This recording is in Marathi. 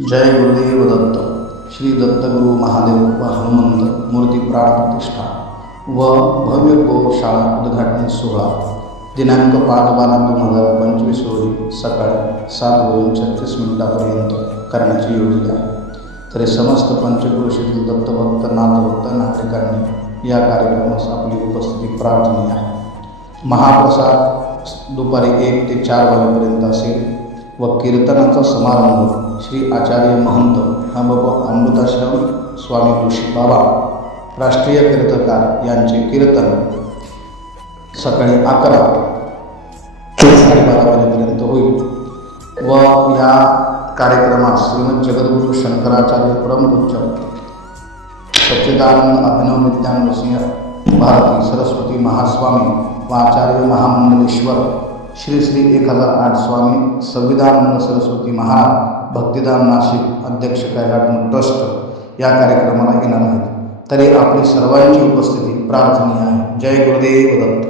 जय गुरुदेव दत्त. श्री दत्तगुरु महादेव व हनुमंत मूर्ती प्राण प्रतिष्ठा व भव्य गोशाळा उद्घाटन सोहळा दिनांक 5/12/2025 रोजी सकाळी 7:36 करण्याची योजना आहे. तरी समस्त पंचक्रोशीतील दत्तभक्त नाथभक्त नागरिकांनी या कार्यक्रमास आपली उपस्थिती प्रार्थनीय आहे. महाप्रसाद दुपारी 1 ते 4 वाजेपर्यंत असेल व कीर्तनाचा समारंभ श्री आचार्य महंत अमृताश्रम स्वामी तुळशी बाबा राष्ट्रीय कीर्तकार यांचे कीर्तन सकाळी 11 ते 12:30 वाजेपर्यंत होईल व या कार्यक्रमात श्रीमद जगद्गुरु शंकराचार्य परमपूज्य सच्चिदानंद अभिनव नित्यानंद सिंह भारती सरस्वती महास्वामी व आचार्य महामंडलेश्वर श्री श्री 1008 स्वामी संविधानानंद सरस्वती महाराज भक्तिधाम नाशिक अध्यक्ष कैलाट ट्रस्ट या कार्यक्रमाला येणार आहेत. तरी आपली सर्वांची उपस्थिती प्रार्थनीय आहे. जय गुरुदेव दत्त.